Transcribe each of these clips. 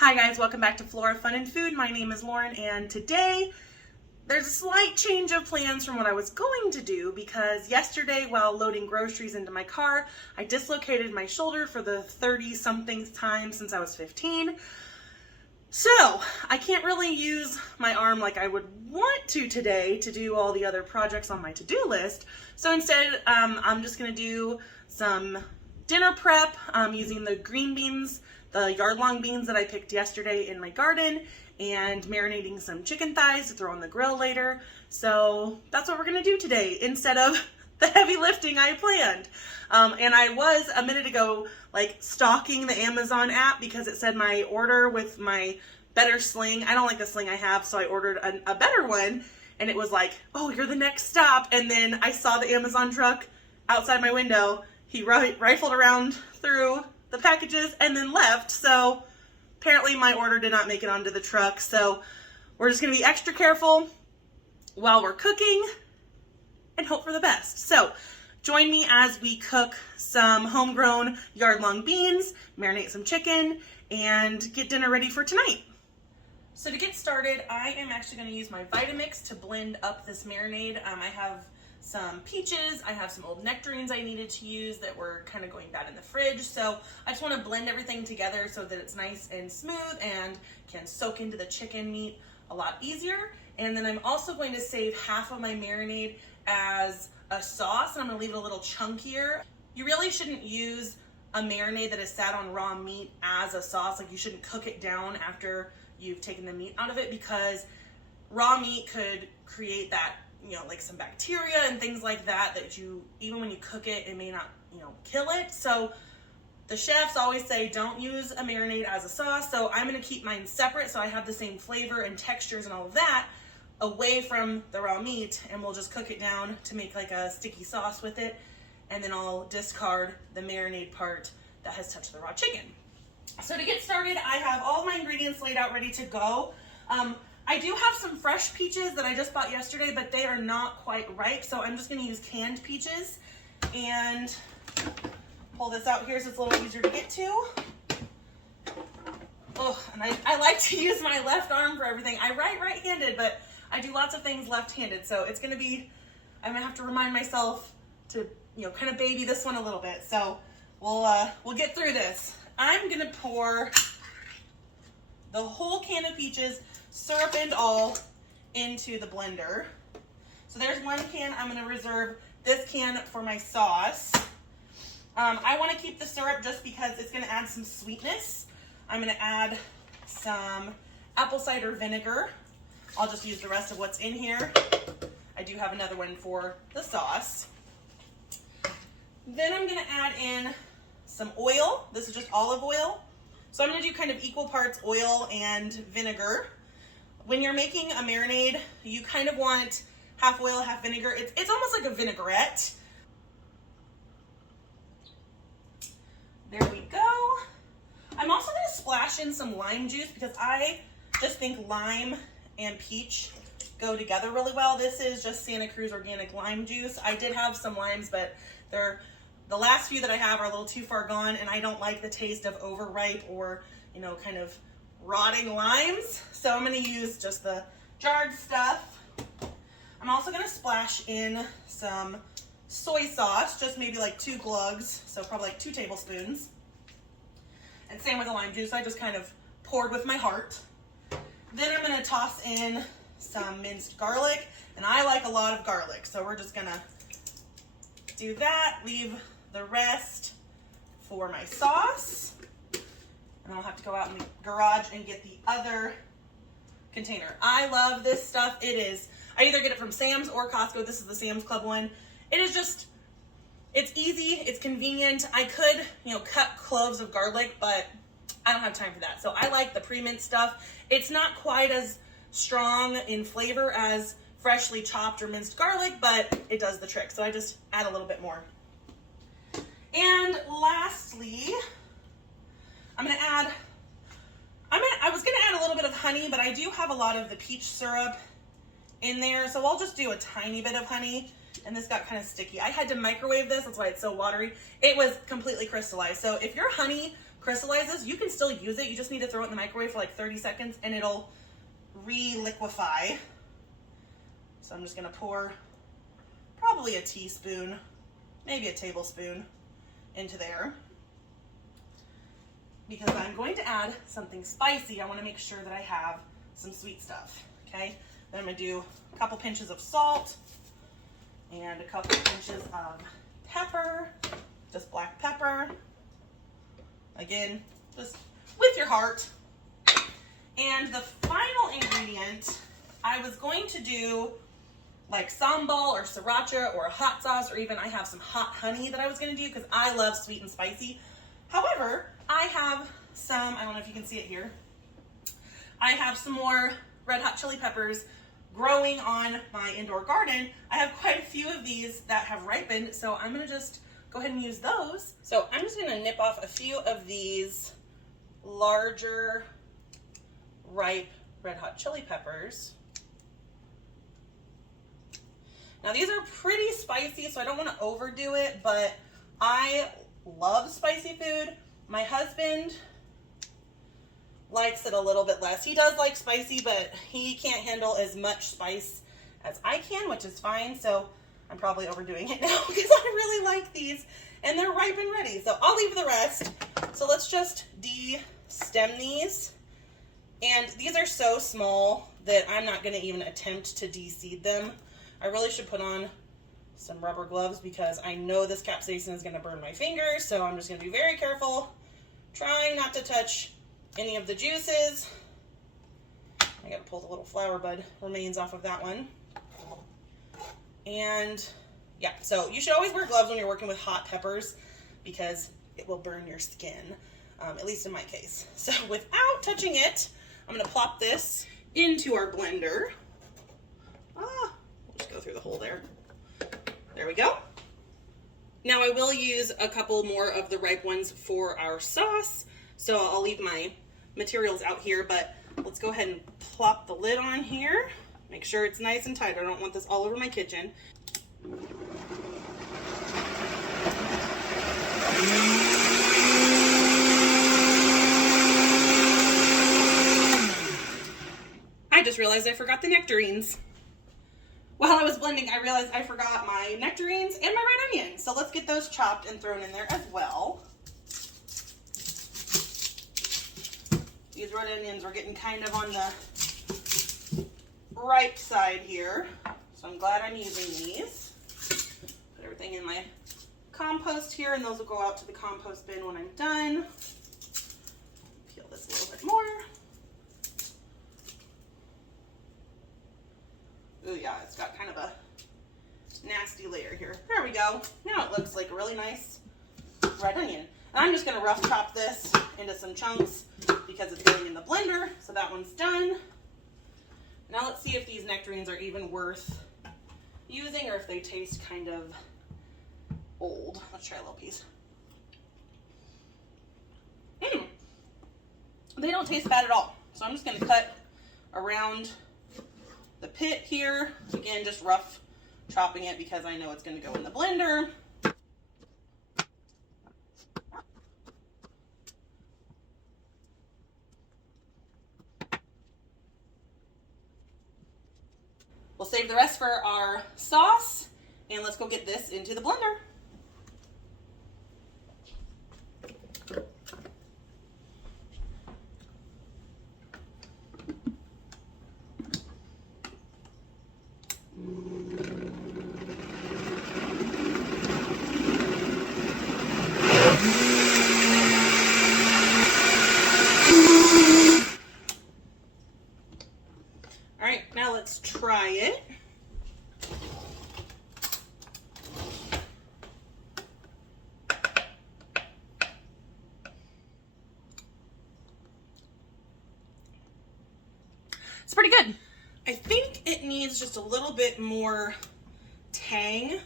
Hi guys, welcome back to Flora Fun and Food. My name is Lauren and today there's a slight change of plans from what I was going to do because yesterday while loading groceries into my car, I dislocated my shoulder for the 30-something time since I was 15. So I can't really use my arm like I would want to today to do all the other projects on my to-do list. So instead, I'm just gonna do some dinner prep using the green beans, the yard-long beans that I picked yesterday in my garden, and marinating some chicken thighs to throw on the grill later. So that's what we're gonna do today instead of the heavy lifting I planned. And I was a minute ago like stalking the Amazon app because it said my order with my better sling. I don't like the sling I have, so I ordered a better one, and it was like, oh, you're the next stop. And then I saw the Amazon truck outside my window. He rifled around through the packages and then left. So apparently my order did not make it onto the truck. So we're just gonna be extra careful while we're cooking and hope for the best. So join me as we cook some homegrown yard-long beans, marinate some chicken, and get dinner ready for tonight. So to get started, I am actually gonna use my Vitamix to blend up this marinade. I have some peaches, I have some old nectarines I needed to use that were kind of going bad in the fridge. So I just want to blend everything together so that it's nice and smooth and can soak into the chicken meat a lot easier. And then I'm also going to save half of my marinade as a sauce, and I'm going to leave it a little chunkier. You really shouldn't use a marinade that is sat on raw meat as a sauce. Like, you shouldn't cook it down after you've taken the meat out of it, because raw meat could create that, like some bacteria and things like that, even when you cook it, it may not, kill it. So the chefs always say don't use a marinade as a sauce. So I'm going to keep mine separate so I have the same flavor and textures and all of that away from the raw meat, and we'll just cook it down to make like a sticky sauce with it. And then I'll discard the marinade part that has touched the raw chicken. So to get started, I have all my ingredients laid out ready to go. I do have some fresh peaches that I just bought yesterday, but they are not quite ripe, so I'm just going to use canned peaches and pull this out here so it's a little easier to get to. Oh, and I like to use my left arm for everything. I write right-handed, but I do lots of things left-handed, so it's going to be, I'm going to have to remind myself to, kind of baby this one a little bit. So we'll get through this. I'm going to pour the whole can of peaches, syrup and all, into the blender. So there's one can. I'm going to reserve this can for my sauce. I want to keep the syrup just because it's going to add some sweetness. I'm going to add some apple cider vinegar. I'll just use the rest of what's in here. I do have another one for the sauce. Then I'm going to add in some oil. This is just olive oil. So I'm going to do kind of equal parts oil and vinegar. When you're making a marinade, you kind of want half oil, half vinegar. It's almost like a vinaigrette. There we go. I'm also going to splash in some lime juice because I just think lime and peach go together really well. This is just Santa Cruz organic lime juice. I did have some limes, but the last few that I have are a little too far gone, and I don't like the taste of overripe or, kind of rotting limes. So I'm going to use just the jarred stuff. I'm also going to splash in some soy sauce, just maybe like 2 glugs, so probably like 2 tablespoons. And same with the lime juice. I just kind of poured with my heart. Then I'm going to toss in some minced garlic, and I like a lot of garlic, so we're just going to do that, leave the rest for my sauce. And I'll have to go out in the garage and get the other container. I love this stuff. I either get it from Sam's or Costco. This is the Sam's Club one. It's easy, it's convenient. I could, cut cloves of garlic, but I don't have time for that. So I like the pre-minced stuff. It's not quite as strong in flavor as freshly chopped or minced garlic, but it does the trick. So I just add a little bit more. And lastly, I was gonna add a little bit of honey, but I do have a lot of the peach syrup in there, so I'll just do a tiny bit of honey. And this got kind of sticky. I had to microwave this, that's why it's so watery. It was completely crystallized. So if your honey crystallizes, you can still use it. You just need to throw it in the microwave for like 30 seconds and it'll re-liquefy. So I'm just gonna pour probably a teaspoon, maybe a tablespoon into there, because I'm going to add something spicy. I want to make sure that I have some sweet stuff, okay? Then I'm going to do a couple pinches of salt and a couple pinches of pepper, just black pepper. Again, just with your heart. And the final ingredient, I was going to do like sambal or sriracha or a hot sauce, or even I have some hot honey that I was going to do because I love sweet and spicy. However, I have some, I don't know if you can see it here, I have some more red hot chili peppers growing on my indoor garden. I have quite a few of these that have ripened, so I'm going to just go ahead and use those. So I'm just going to nip off a few of these larger ripe red hot chili peppers. Now these are pretty spicy, so I don't want to overdo it, but I love spicy food. My husband likes it a little bit less. He does like spicy, but he can't handle as much spice as I can, which is fine. So I'm probably overdoing it now because I really like these and they're ripe and ready. So I'll leave the rest. So let's just de-stem these. And these are so small that I'm not going to even attempt to de-seed them. I really should put on some rubber gloves because I know this capsaicin is going to burn my fingers, so I'm just going to be very careful, trying not to touch any of the juices. I got to pull the little flower bud remains off of that one. And yeah, so you should always wear gloves when you're working with hot peppers because it will burn your skin, at least in my case. So without touching it, I'm going to plop this into our blender. Go through the hole there. There we go. Now I will use a couple more of the ripe ones for our sauce. So I'll leave my materials out here, but let's go ahead and plop the lid on here. Make sure it's nice and tight. I don't want this all over my kitchen. I just realized I forgot the nectarines. While I was blending, I realized I forgot my nectarines and my red onion. So let's get those chopped and thrown in there as well. These red onions are getting kind of on the ripe side here. So I'm glad I'm using these. Put everything in my compost here, and those will go out to the compost bin when I'm done. Peel this a little bit more. Ooh, yeah, it's got kind of a nasty layer here. There we go. Now it looks like a really nice red onion. And I'm just going to rough chop this into some chunks because it's going in the blender. So that one's done. Now let's see if these nectarines are even worth using or if they taste kind of old. Let's try a little piece. They don't taste bad at all. So I'm just going to cut around the pit here. Again, just rough chopping it because I know it's going to go in the blender. We'll save the rest for our sauce, and let's go get this into the blender. All right, now let's try it. It's pretty good. I think it needs just a little bit more tang.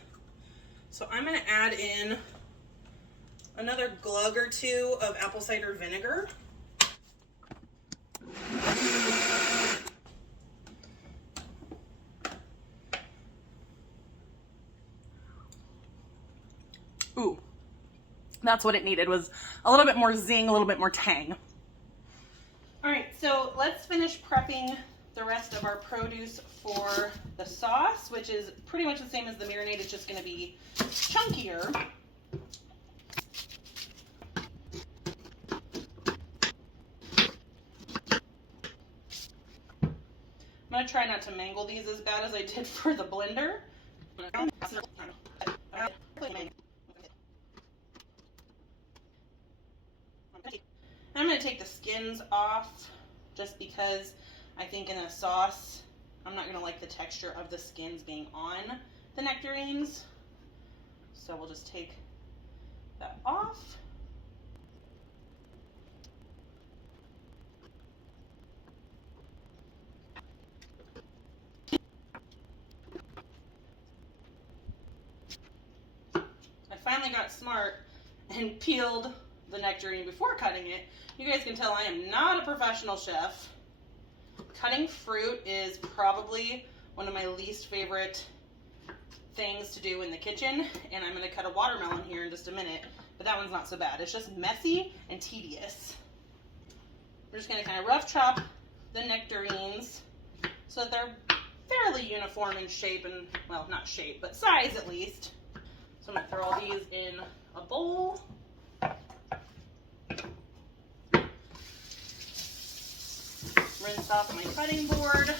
So I'm going to add in another glug or two of apple cider vinegar. Ooh, That's what it needed, was a little bit more zing, a little bit more tang. All right, so let's finish prepping the rest of our produce for the sauce, which is pretty much the same as the marinade. It's just going to be chunkier. I'm going to try not to mangle these as bad as I did for the blender. I'm going to take the skins off just because I think in a sauce I'm not going to like the texture of the skins being on the nectarines. So we'll just take that off. I finally got smart and peeled the nectarine before cutting it. You guys can tell I am not a professional chef. Cutting fruit is probably one of my least favorite things to do in the kitchen, and I'm going to cut a watermelon here in just a minute, but that one's not so bad. It's just messy and tedious. We're just going to kind of rough chop the nectarines so that they're fairly uniform in shape and, well, not shape, but size at least. So I'm going to throw all these in a bowl. Rinse off my cutting board.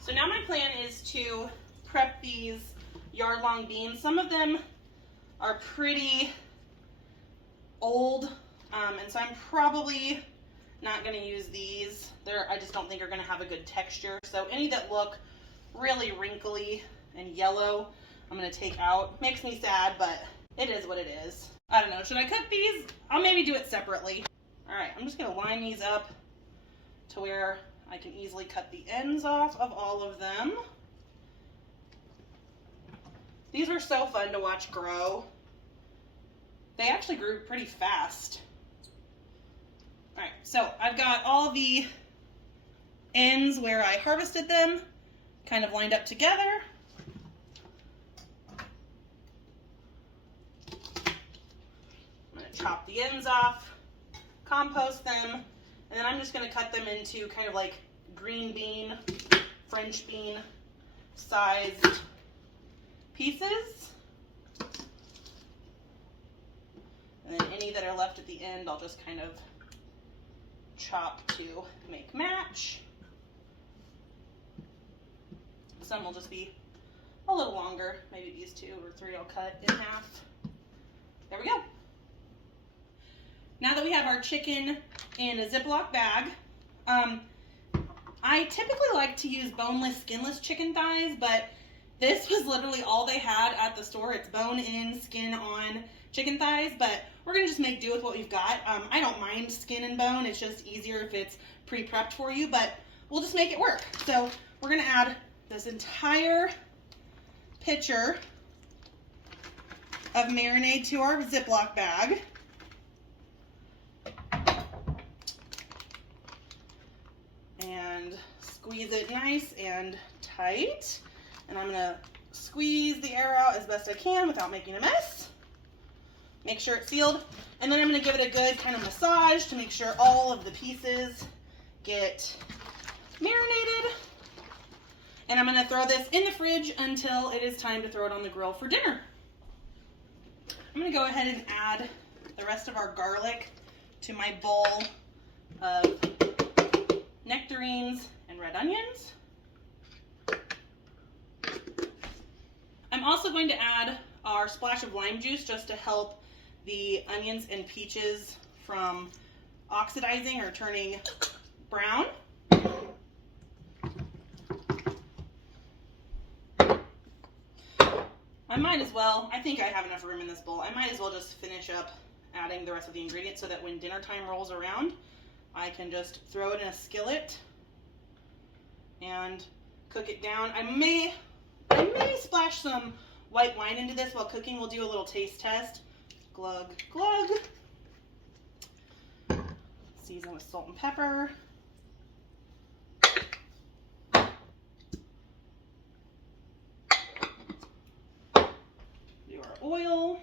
So now my plan is to prep these yard-long beans. Some of them are pretty old, and so I'm probably not going to use these. I just don't think are going to have a good texture. So any that look really wrinkly and yellow, I'm going to take out. Makes me sad, but it is what it is. I don't know. Should I cut these? I'll maybe do it separately. All right, I'm just going to line these up to where I can easily cut the ends off of all of them. These were so fun to watch grow. They actually grew pretty fast. All right, so I've got all the ends where I harvested them kind of lined up together. I'm going to chop the ends off, compost them, and then I'm just going to cut them into kind of like green bean, French bean sized pieces. And then any that are left at the end, I'll just kind of chop to make match. Some will just be a little longer. Maybe these 2 or 3 I'll cut in half. There we go. Now that we have our chicken in a Ziploc bag, I typically like to use boneless, skinless chicken thighs, but this was literally all they had at the store. It's bone-in, skin-on chicken thighs, but we're going to just make do with what we've got. I don't mind skin and bone. It's just easier if it's pre-prepped for you, but we'll just make it work. So we're going to add this entire pitcher of marinade to our Ziploc bag. And squeeze it nice and tight. And I'm going to squeeze the air out as best I can without making a mess. Make sure it's sealed. And then I'm going to give it a good kind of massage to make sure all of the pieces get marinated. And I'm going to throw this in the fridge until it is time to throw it on the grill for dinner. I'm going to go ahead and add the rest of our garlic to my bowl of nectarines and red onions. I'm also going to add our splash of lime juice just to help the onions and peaches from oxidizing or turning brown. I might as well, I think I have enough room in this bowl, I might as well just finish up adding the rest of the ingredients so that when dinner time rolls around, I can just throw it in a skillet and cook it down. I may splash some white wine into this while cooking. We'll do a little taste test. glug, glug. Season with salt and pepper. Do our oil.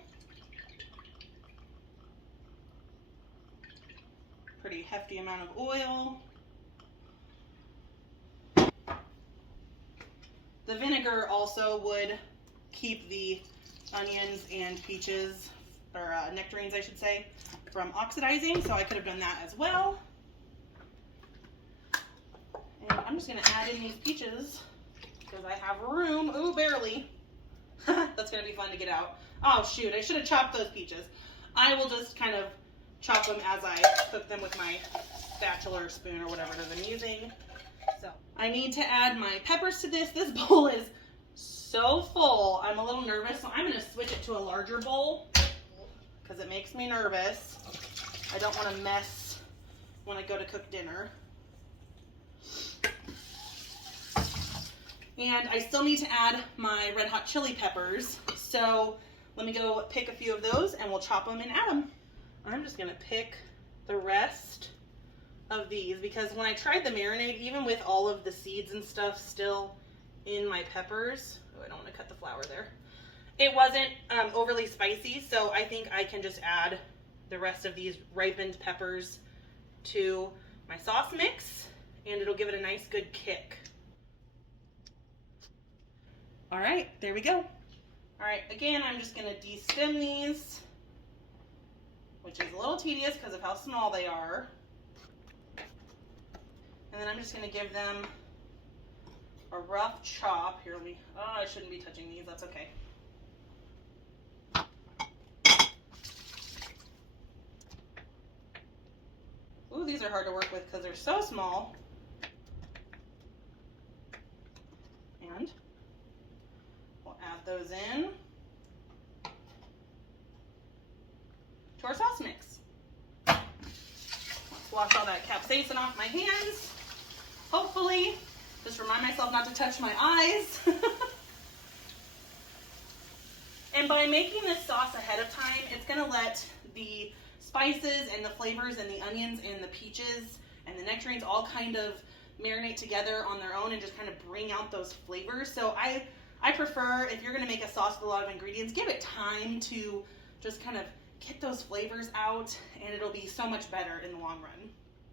Pretty hefty amount of oil. The vinegar also would keep the onions and peaches, or nectarines I should say, from oxidizing, so I could have done that as well. And I'm just going to add in these peaches because I have room. Ooh, barely. That's going to be fun to get out. Oh shoot, I should have chopped those peaches. I will just kind of chop them as I cook them with my spatula or spoon or whatever it is I'm using. So I need to add my peppers to this. This bowl is so full. I'm a little nervous, so I'm going to switch it to a larger bowl because it makes me nervous. I don't want to mess when I go to cook dinner. And I still need to add my red hot chili peppers. So let me go pick a few of those and we'll chop them and add them. I'm just going to pick the rest of these because when I tried the marinade, even with all of the seeds and stuff still in my peppers, oh, I don't want to cut the flour there, it wasn't overly spicy, so I think I can just add the rest of these ripened peppers to my sauce mix and it'll give it a nice good kick. All right, there we go. All right, again, I'm just going to de-stem these, which is a little tedious because of how small they are. And then I'm just going to give them a rough chop. Here, let me, oh, I shouldn't be touching these. That's okay. Ooh, these are hard to work with because they're so small. And we'll add those in to our sauce mix. Let's wash all that capsaicin off my hands. Hopefully, just remind myself not to touch my eyes. And by making this sauce ahead of time, it's going to let the spices and the flavors and the onions and the peaches and the nectarines all kind of marinate together on their own and just kind of bring out those flavors. So I prefer, if you're going to make a sauce with a lot of ingredients, give it time to just kind of get those flavors out and it'll be so much better in the long run.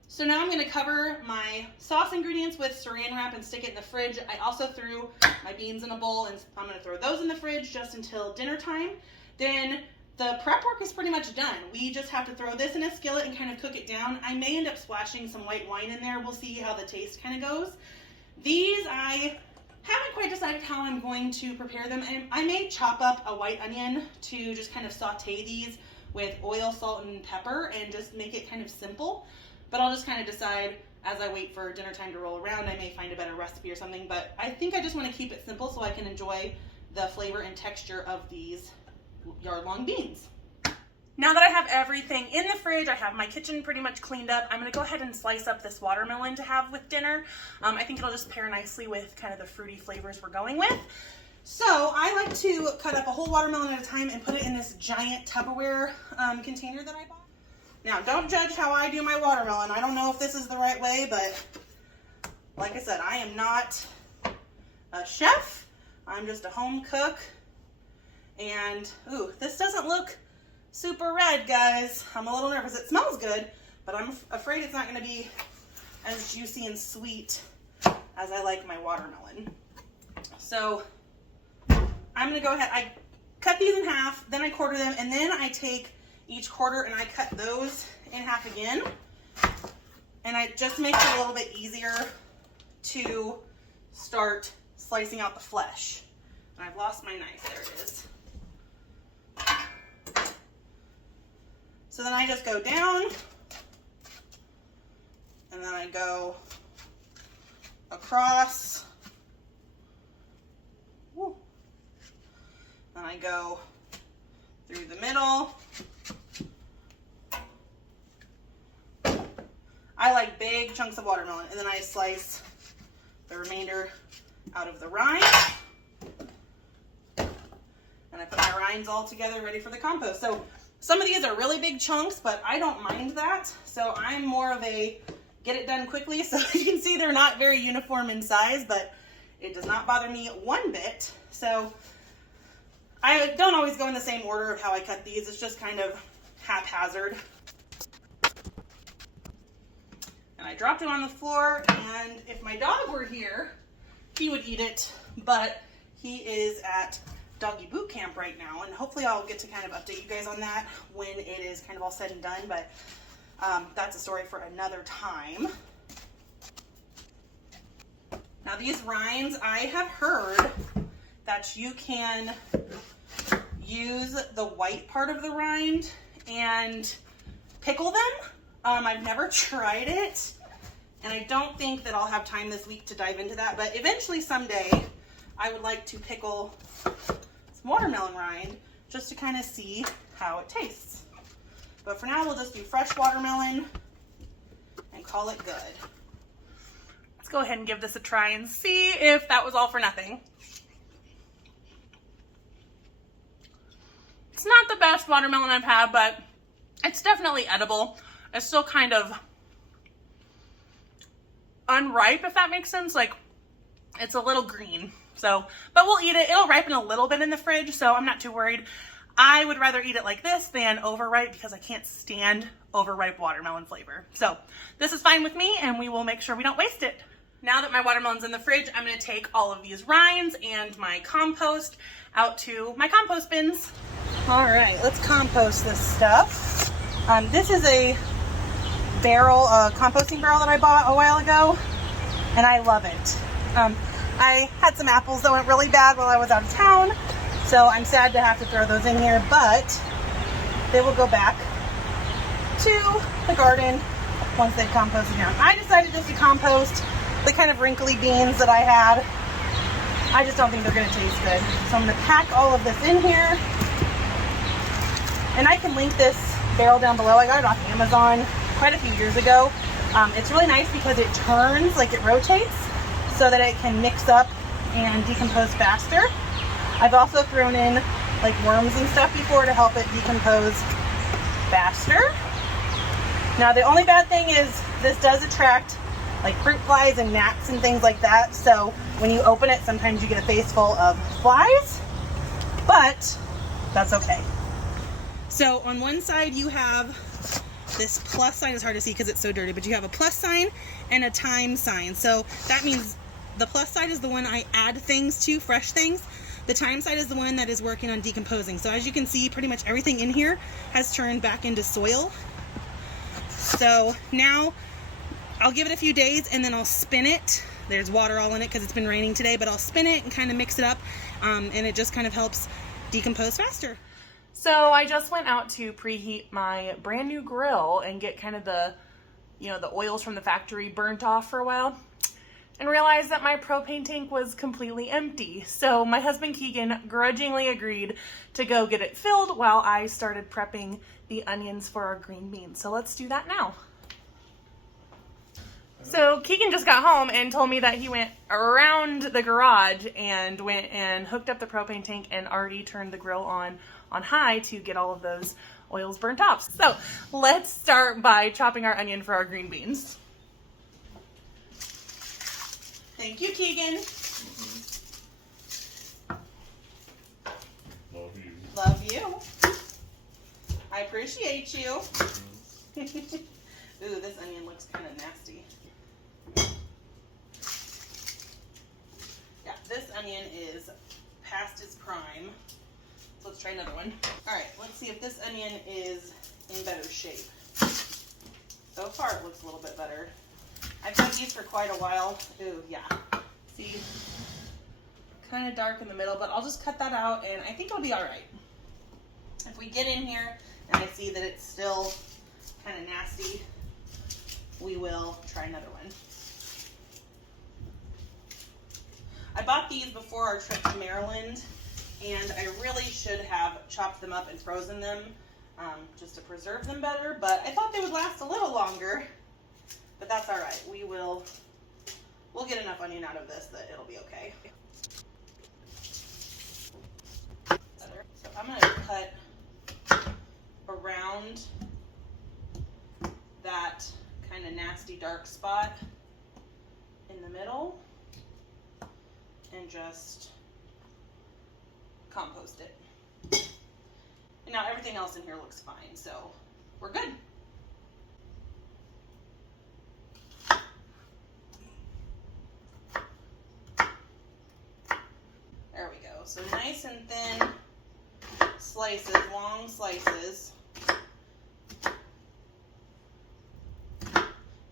So now I'm going to cover my sauce ingredients with saran wrap and stick it in the fridge. I also threw my beans in a bowl and I'm going to throw those in the fridge just until dinner time. Then the prep work is pretty much done. We just have to throw this in a skillet and kind of cook it down. I may end up splashing some white wine in there. We'll see how the taste kind of goes. These, I haven't quite decided how I'm going to prepare them. And I may chop up a white onion to just kind of saute these with oil, salt, and pepper and just make it kind of simple. But I'll just kind of decide as I wait for dinner time to roll around. I may find a better recipe or something, but I think I just want to keep it simple so I can enjoy the flavor and texture of these yard-long beans. Now that I have everything in the fridge, I have my kitchen pretty much cleaned up, I'm going to go ahead and slice up this watermelon to have with dinner. I think it'll just pair nicely with kind of the fruity flavors we're going with. So I like to cut up a whole watermelon at a time and put it in this giant Tupperware container that I bought. Now, don't judge how I do my watermelon. I don't know if this is the right way, but like I said, I am not a chef. I'm just a home cook. And, ooh, this doesn't look super red, guys. I'm a little nervous. It smells good, but I'm afraid it's not going to be as juicy and sweet as I like my watermelon. So I'm going to go ahead. I cut these in half, then I quarter them, and then I take each quarter and I cut those in half again. And it just makes it a little bit easier to start slicing out the flesh. And I've lost my knife. There it is. So then I just go down and then I go across. Woo. Then I go through the middle. I like big chunks of watermelon, and then I slice the remainder out of the rind. And I put my rinds all together ready for the compost. So Some of these are really big chunks, but I don't mind that. So I'm more of a get it done quickly. So you can see they're not very uniform in size, but it does not bother me one bit. So I don't always go in the same order of how I cut these. It's just kind of haphazard. And I dropped it on the floor, and if my dog were here, he would eat it, but he is at doggy boot camp right now, and hopefully I'll get to kind of update you guys on that when it is kind of all said and done, but that's a story for another time. Now these rinds, I have heard that you can use the white part of the rind and pickle them. I've never tried it, and I don't think that I'll have time this week to dive into that, but eventually someday I would like to pickle some watermelon rind just to kind of see how it tastes. But for now, we'll just do fresh watermelon and call it good. Let's go ahead and give this a try and see if that was all for nothing. It's not the best watermelon I've had, but it's definitely edible. It's still kind of unripe, if that makes sense. Like, it's a little green. So, but we'll eat it. It'll ripen a little bit in the fridge, so I'm not too worried. I would rather eat it like this than overripe because I can't stand overripe watermelon flavor. So this is fine with me, and we will make sure we don't waste it. Now that my watermelon's in the fridge, I'm going to take all of these rinds and my compost out to my compost bins. All right, let's compost this stuff. This is a barrel, composting barrel that I bought a while ago, and I love it. I had some apples that went really bad while I was out of town, so I'm sad to have to throw those in here, but they will go back to the garden once they've composted down. I decided just to compost the kind of wrinkly beans that I had. I just don't think they're going to taste good. So I'm going to pack all of this in here, and I can link this barrel down below. I got it off Amazon quite a few years ago. It's really nice because it turns, like it rotates, so that it can mix up and decompose faster. I've also thrown in like worms and stuff before to help it decompose faster. Now the only bad thing is this does attract like fruit flies and gnats and things like that. So when you open it, sometimes you get a face full of flies, but that's okay. So on one side you have this plus sign. It's hard to see because it's so dirty, but you have a plus sign and a time sign. So that means the plus side is the one I add things to, fresh things. The time side is the one that is working on decomposing. So as you can see, pretty much everything in here has turned back into soil. So now I'll give it a few days and then I'll spin it. There's water all in it because it's been raining today, but I'll spin it and kind of mix it up, and it just kind of helps decompose faster. So I just went out to preheat my brand new grill and get kind of the oils from the factory burnt off for a while, and realized that my propane tank was completely empty. So my husband Keegan grudgingly agreed to go get it filled while I started prepping the onions for our green beans. So let's do that now. So Keegan just got home and told me that he went around the garage and went and hooked up the propane tank and already turned the grill on high to get all of those oils burnt off. So let's start by chopping our onion for our green beans. Thank you, Keegan. Love you. Love you. I appreciate you. Ooh, this onion looks kind of nasty. Yeah, this onion is past its prime. So let's try another one. All right, let's see if this onion is in better shape. So far, it looks a little bit better. I've had these for quite a while. Ooh, yeah. See, kind of dark in the middle, but I'll just cut that out and I think it'll be all right. If we get in here and I see that it's still kind of nasty, we will try another one. I bought these before our trip to Maryland, and I really should have chopped them up and frozen them just to preserve them better, but I thought they would last a little longer, but that's all right. We'll get enough onion out of this that it'll be okay. So I'm going to cut around that kind of nasty dark spot in the middle and just compost it. And now everything else in here looks fine, so we're good. There we go. So nice and thin slices, long slices.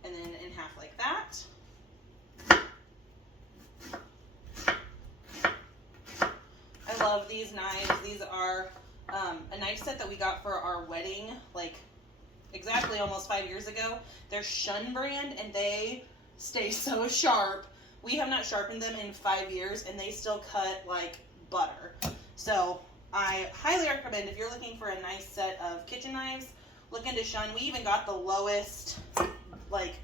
And then in half like that. I love these knives. These are a knife set that we got for our wedding, like exactly almost 5 years ago. They're Shun brand and they stay so sharp. We have not sharpened them in 5 years and they still cut like butter. So I highly recommend, if you're looking for a nice set of kitchen knives, look into Shun. We even got the lowest like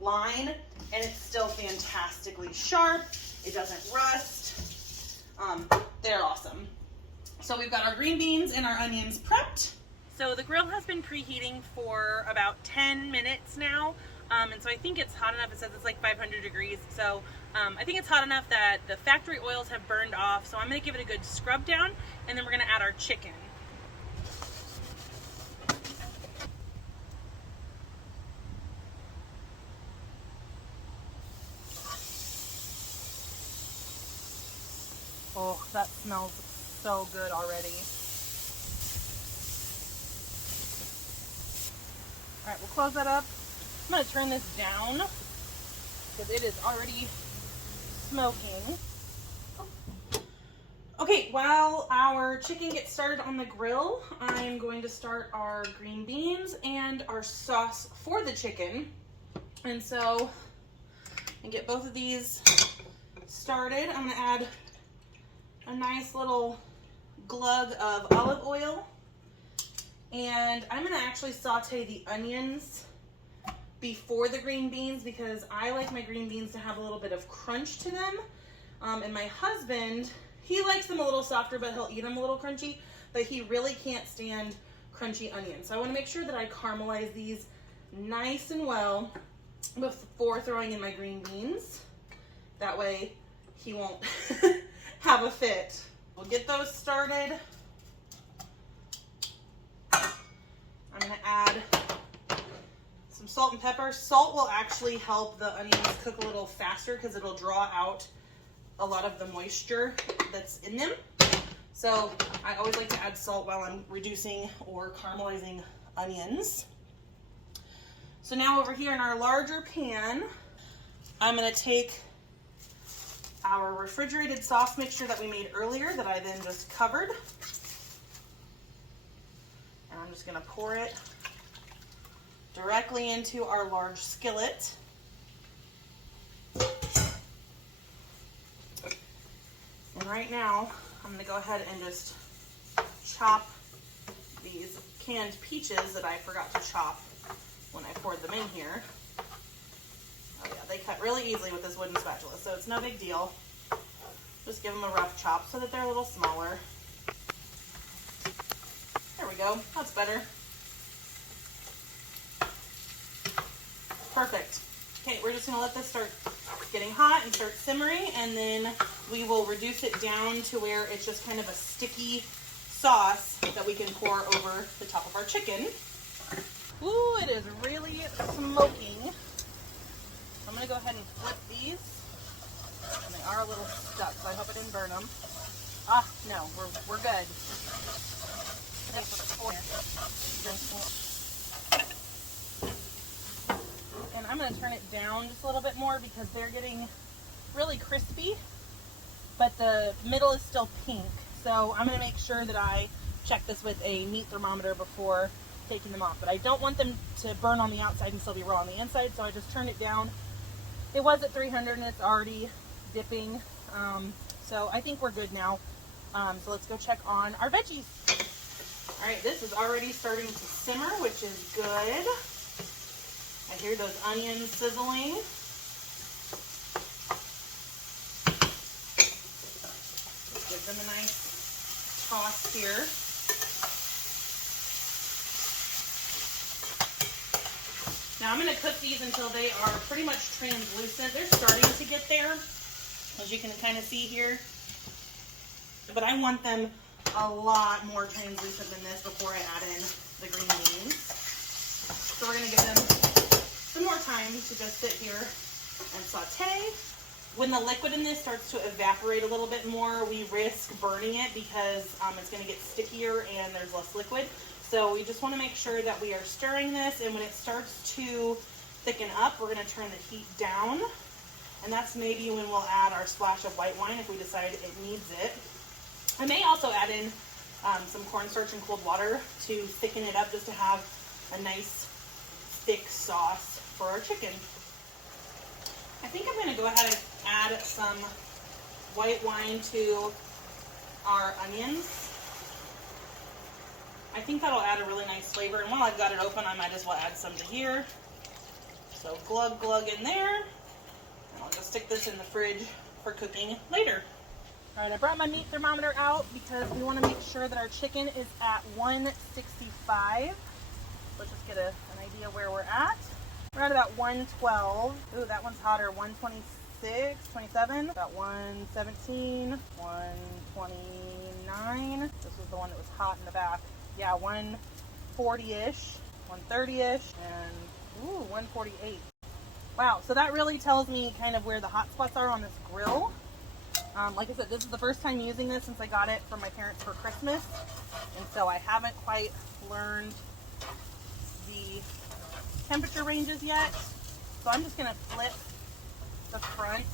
line and it's still fantastically sharp. It doesn't rust. They're awesome. So we've got our green beans and our onions prepped. So the grill has been preheating for about 10 minutes now. And so I think it's hot enough. It says it's like 500 degrees. So I think it's hot enough that the factory oils have burned off. So I'm going to give it a good scrub down and then we're going to add our chicken. Oh, that smells so good already. All right, we'll close that up. I'm going to turn this down because it is already smoking. Okay, while our chicken gets started on the grill, I'm going to start our green beans and our sauce for the chicken. And so, and get both of these started, I'm going to add a nice little glug of olive oil. And I'm going to actually saute the onions before the green beans because I like my green beans to have a little bit of crunch to them. And my husband, he likes them a little softer, but he'll eat them a little crunchy, but he really can't stand crunchy onions. So I want to make sure that I caramelize these nice and well before throwing in my green beans. That way he won't have a fit. We'll get those started. I'm going to add some salt and pepper. Salt will actually help the onions cook a little faster because it'll draw out a lot of the moisture that's in them. So I always like to add salt while I'm reducing or caramelizing onions. So now over here in our larger pan, I'm going to take our refrigerated sauce mixture that we made earlier that I then just covered. And I'm just going to pour it directly into our large skillet. And right now, I'm going to go ahead and just chop these canned peaches that I forgot to chop when I poured them in here. Oh yeah, they cut really easily with this wooden spatula, so it's no big deal. Just give them a rough chop so that they're a little smaller. There we go, that's better. Perfect. Okay, we're just gonna let this start getting hot and start simmering, and then we will reduce it down to where it's just kind of a sticky sauce that we can pour over the top of our chicken. Ooh, it is really smoking. I'm going to go ahead and flip these, and they are a little stuck, so I hope I didn't burn them. Ah, no, we're good. And I'm going to turn it down just a little bit more because they're getting really crispy, but the middle is still pink. So I'm going to make sure that I check this with a meat thermometer before taking them off. But I don't want them to burn on the outside and still be raw on the inside, so I just turned it down. It was at 300 and it's already dipping, so I think we're good now. So let's go check on our veggies. All right, this is already starting to simmer, which is good. I hear those onions sizzling. Let's give them a nice toss here. Now I'm going to cook these until they are pretty much translucent. They're starting to get there, as you can kind of see here. But I want them a lot more translucent than this before I add in the green beans. So we're going to give them some more time to just sit here and saute. When the liquid in this starts to evaporate a little bit more, we risk burning it because it's going to get stickier and there's less liquid. So we just want to make sure that we are stirring this, and when it starts to thicken up, we're going to turn the heat down. And that's maybe when we'll add our splash of white wine if we decide it needs it. I may also add in some cornstarch and cold water to thicken it up, just to have a nice thick sauce for our chicken. I think I'm going to go ahead and add some white wine to our onions. I think that'll add a really nice flavor, and while I've got it open, I might as well add some to here. So glug in there, and I'll just stick this in the fridge for cooking later. All right, I brought my meat thermometer out because we want to make sure that our chicken is at 165. Let's just get an idea where we're at. We're at about 112. Ooh, that one's hotter. 126, 27. About 117, 129. This was the one that was hot in the back. Yeah, 140-ish, 130-ish, and ooh, 148. Wow, so that really tells me kind of where the hot spots are on this grill. Like I said, this is the first time using this since I got it from my parents for Christmas, and so I haven't quite learned the temperature ranges yet. So I'm just going to flip the front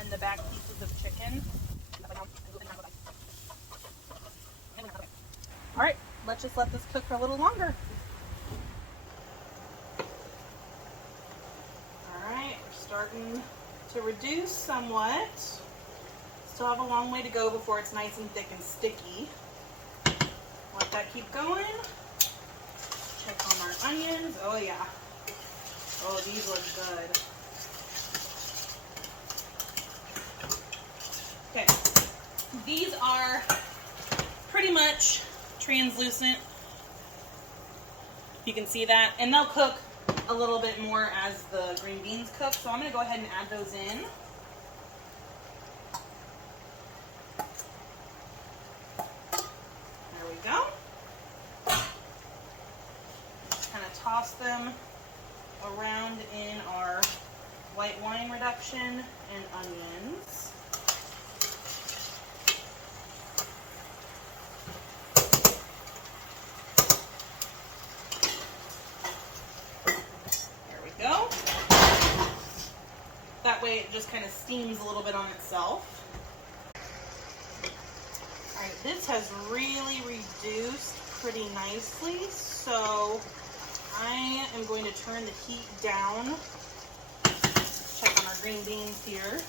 and the back pieces of chicken. All right, let's just let this cook for a little longer. All right, we're starting to reduce somewhat. Still have a long way to go before it's nice and thick and sticky. Let that keep going. Check on our onions. Oh yeah. Oh, these look good. Okay. These are pretty much translucent. You can see that. And they'll cook a little bit more as the green beans cook. So I'm going to go ahead and add those in. There we go. Kind of toss them around in our white wine reduction and onions. There we go. That way it just kind of steams a little bit on itself. All right, this has really reduced pretty nicely, so I am going to turn the heat down. Check on our green beans here.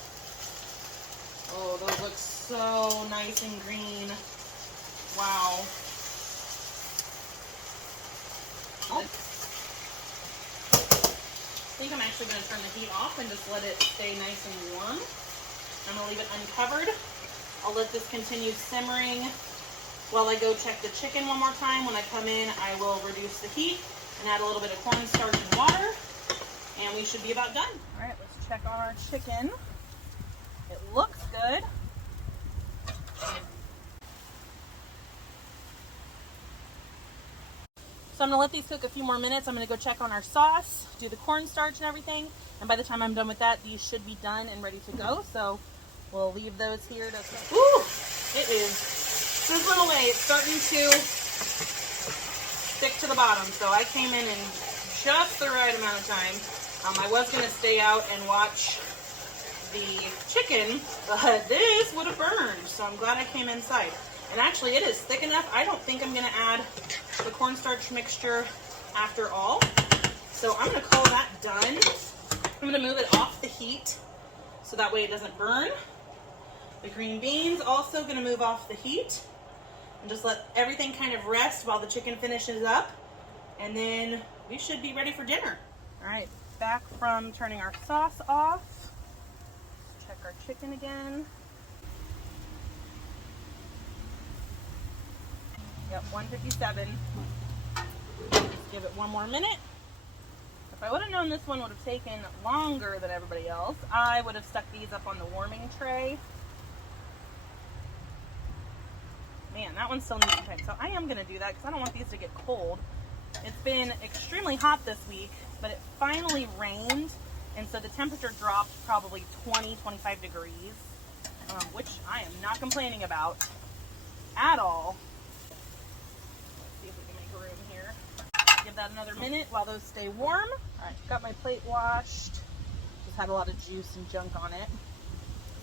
Oh, those look so nice and green. Wow. I think I'm actually going to turn the heat off and just let it stay nice and warm. I'm going to leave it uncovered. I'll let this continue simmering while I go check the chicken one more time. When I come in, I will reduce the heat and add a little bit of cornstarch and water, and we should be about done. All right, let's check on our chicken. It looks good. So I'm going to let these cook a few more minutes. I'm going to go check on our sauce, do the cornstarch and everything, and by the time I'm done with that, these should be done and ready to go. So we'll leave those here to cook. Ooh, it is sizzling away. It's starting to stick to the bottom, so I came in just the right amount of time. I was going to stay out and watch the chicken, but this would have burned, so I'm glad I came inside. And actually, it is thick enough. I don't think I'm going to add the cornstarch mixture after all. So I'm going to call that done. I'm going to move it off the heat so that way it doesn't burn. The green beans also going to move off the heat. And just let everything kind of rest while the chicken finishes up. And then we should be ready for dinner. All right, back from turning our sauce off. Let's check our chicken again. Yep, 157. Just give it one more minute. I would have known this one would have taken longer than everybody else, I would have stuck these up on the warming tray. Man, that one still needs some time. So I am going to do that because I don't want these to get cold. It's been extremely hot this week, but it finally rained, and so the temperature dropped probably 20, 25 degrees, which I am not complaining about at all. Let's see if we can make room here. Give that another minute while those stay warm. All right, got my plate washed. Just had a lot of juice and junk on it.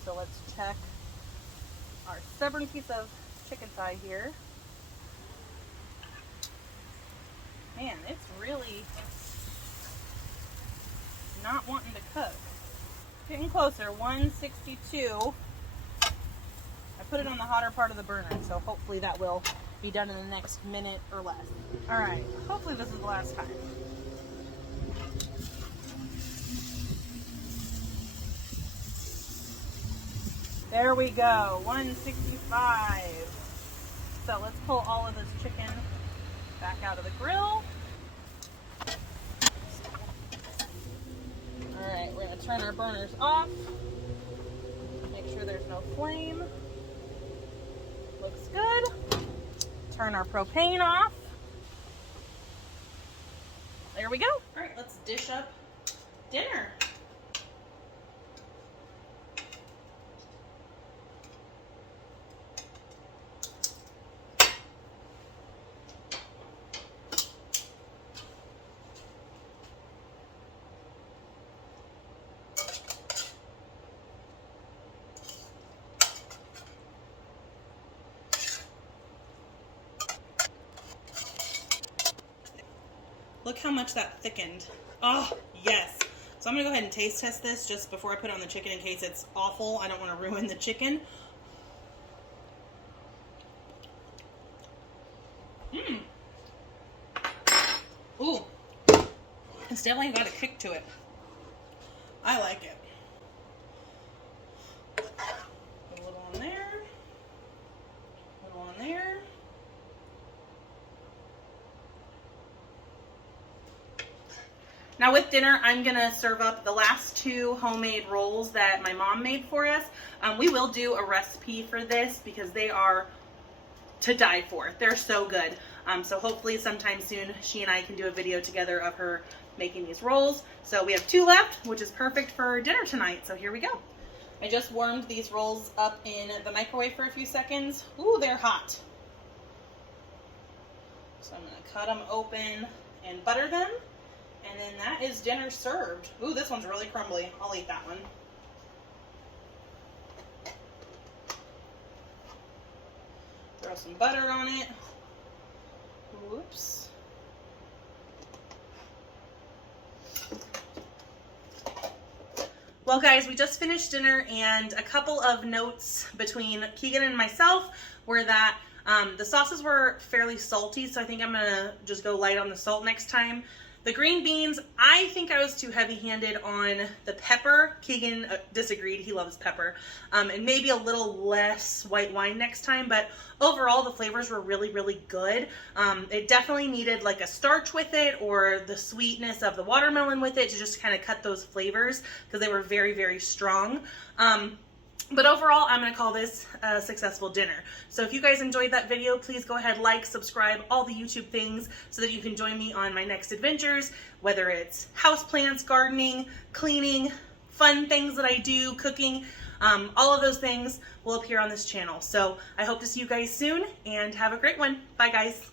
So let's check our stubborn piece of chicken thigh here. Man, it's really not wanting to cook. Getting closer, 162. I put it on the hotter part of the burner, so hopefully that will be done in the next minute or less. All right, hopefully this is the last time. There we go, 165. So let's pull all of this chicken back out of the grill. All right, we're gonna turn our burners off. Make sure there's no flame. Looks good. Turn our propane off. There we go. All right, let's dish up dinner. Look how much that thickened. Oh, yes. So I'm gonna go ahead and taste test this just before I put it on the chicken in case it's awful. I don't want to ruin the chicken. Ooh. It's definitely got a kick to it. I like it. Put a little on there. A little on there. Now with dinner, I'm gonna serve up the last two homemade rolls that my mom made for us. We will do a recipe for this because they are to die for. They're so good. So hopefully sometime soon she and I can do a video together of her making these rolls. So we have two left, which is perfect for dinner tonight. So here we go. I just warmed these rolls up in the microwave for a few seconds. Ooh, they're hot. So I'm gonna cut them open and butter them. And then that is dinner served. Ooh, this one's really crumbly. I'll eat that one. Throw some butter on it. Whoops. Well guys, we just finished dinner, and a couple of notes between Keegan and myself were that the sauces were fairly salty, so I think I'm gonna just go light on the salt next time. The green beans, I think I was too heavy-handed on the pepper. Keegan disagreed. He loves pepper. And maybe a little less white wine next time, but overall the flavors were really, really good. It definitely needed like a starch with it or the sweetness of the watermelon with it to just kind of cut those flavors because they were very, very strong. But overall, I'm going to call this a successful dinner. So if you guys enjoyed that video, please go ahead, like, subscribe, all the YouTube things so that you can join me on my next adventures, whether it's houseplants, gardening, cleaning, fun things that I do, cooking, all of those things will appear on this channel. So I hope to see you guys soon and have a great one. Bye guys.